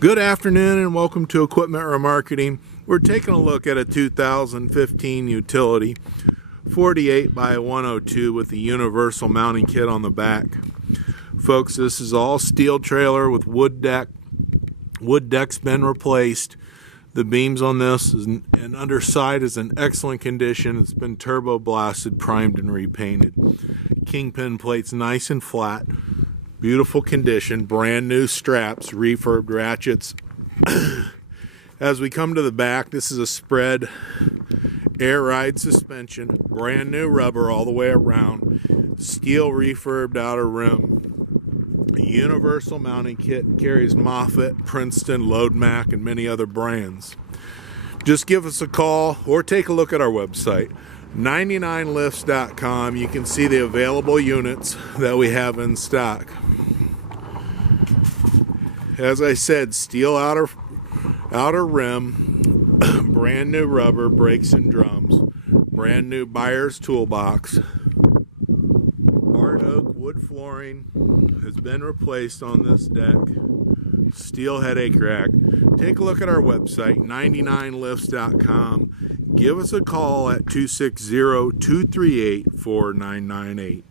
Good afternoon and welcome to Equipment Remarketing. We're taking a look at a 2015 utility 48 by 102 with the universal mounting kit on the back. Folks, this is all steel trailer with wood deck. Wood deck's been replaced. The beams on this and underside is in excellent condition. It's been turbo blasted, primed, and repainted. Kingpin plates nice and flat. Beautiful condition, brand new straps, refurbed ratchets. As we come to the back, this is a spread air ride suspension, brand new rubber all the way around, steel refurbed outer rim. A universal mounting kit, carries Moffett, Princeton, Loadmac, and many other brands. Just give us a call or take a look at our website, 99lifts.com. You can see the available units that we have in stock. As I said, steel outer rim, brand new rubber, brakes and drums, brand new buyer's toolbox. Hard oak wood flooring has been replaced on this deck. Steel headache rack. Take a look at our website, 99lifts.com. Give us a call at 260-238-4998.